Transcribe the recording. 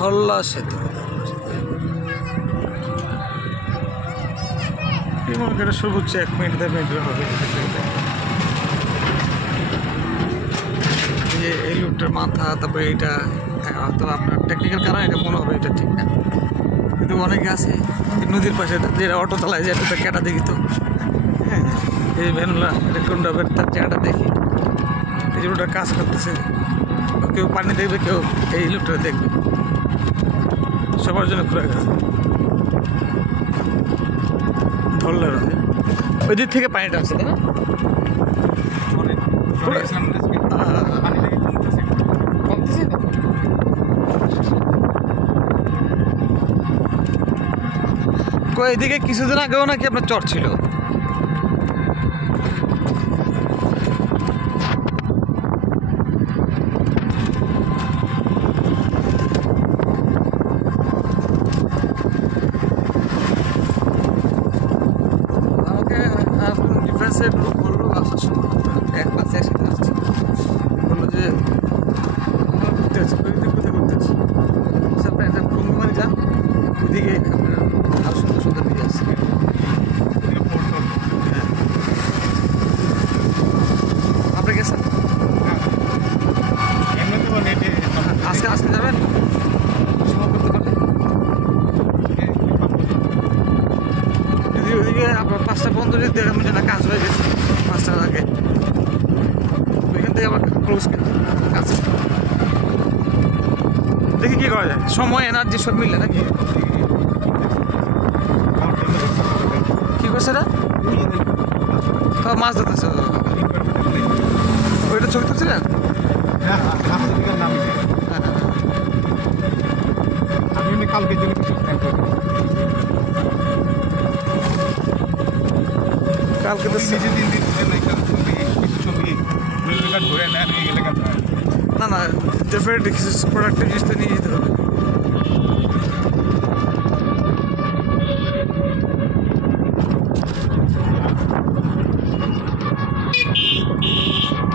ধল্লা সেতু সর্বোচ্চ 1 minute 2 minute হবে। এই লোকটার মাথা, তারপরে এটা হয়তো আপনার টেকনিক্যাল কারণ এটা মনে হবে এটা ঠিক না, কিন্তু অনেকে আছে নদীর পাশে যেটা অটো চালায় যে একটা ক্যাটা দেখি তো, হ্যাঁ এই ভ্যানলা এটা কোনটা তার জায়গাটা দেখি, এই যে ওটা কাজ করতেছে, কেউ পানি দেখবে, কেউ এই লোকটা দেখবে, সবার জন্য ঘুরে গেছে। ধরলার ওই দিক থেকে পানিটা আসছে তাই না? এদিকে কিছুদিন আগেও নাকি আপনার চর ছিল। আমাকে ডিফেন্সের লোক বললো আসার সময়, এক পাশে একসাথে আসছি, বললো যে ঘুরতে আছি, কোথায় ঘুরতে আছি, আপনার একটা টঙ্গিমারি যান, ওইদিকে আপনার আরো সুন্দর সুন্দর দিকে আসছে। আপনি গেছেন আজকে আসতে যাবেন সময় করতে পারলে? যদি ওইদিকে আপনার 5টা 15 যদি দেখেন না কাজ হয়ে গেছে 5টার আগে, ওইখান থেকে আবার ক্লোজ কিন্তু কাজ দেখি কী করা যায়, সময় এনার্জি সব মিললে নাকি কী করছে না মাছ ধরতেছে, ওইটা ছবি তুলছিলেন? কালকে তো না না ডেফিনেটলি কিছু প্রোডাক্টিভ জিনিসটা নিয়ে যেতে হবে।